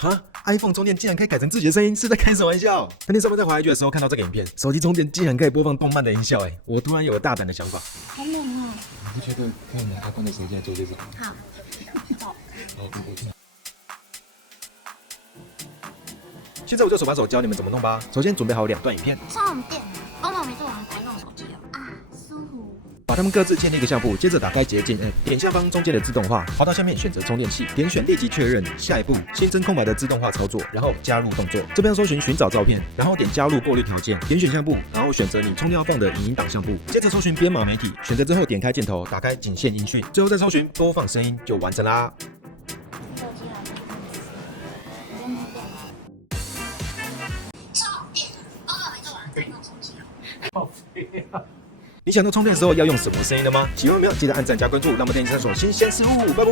哈 ，iPhone 充电竟然可以改成自己的声音，是在开什么玩笑？当天上班在滑 IG 的时候看到这个影片，手机充电竟然可以播放动漫的音效，我突然有了大胆的想法。好猛哦！你不觉得可以拿阿关的手机来做这种？好，走。现在我就手把手教你们怎么弄吧。首先准备好2段影片，充电。哦，那每次我很爱用手机了啊，舒服。把它们各自建立一个相簿，接着打开捷径 App， 点下方中间的自动化，滑到下面选择充电器，点选立即确认。下一步新增空白的自动化操作，然后加入动作。这边搜寻寻找照片，然后点加入过滤条件，点选相簿，然后选择你充电要放的影音档相簿。接着搜寻编码媒体，选择之后点开箭头，打开仅限音讯，最后再搜寻播放声音就完成啦。手机来了，不用充电了。充电，哦，没做完再用手机了。你想到充电的时候要用什么声音了吗？喜欢没有？记得按赞加关注，让我们带你探索新鲜事物，拜拜。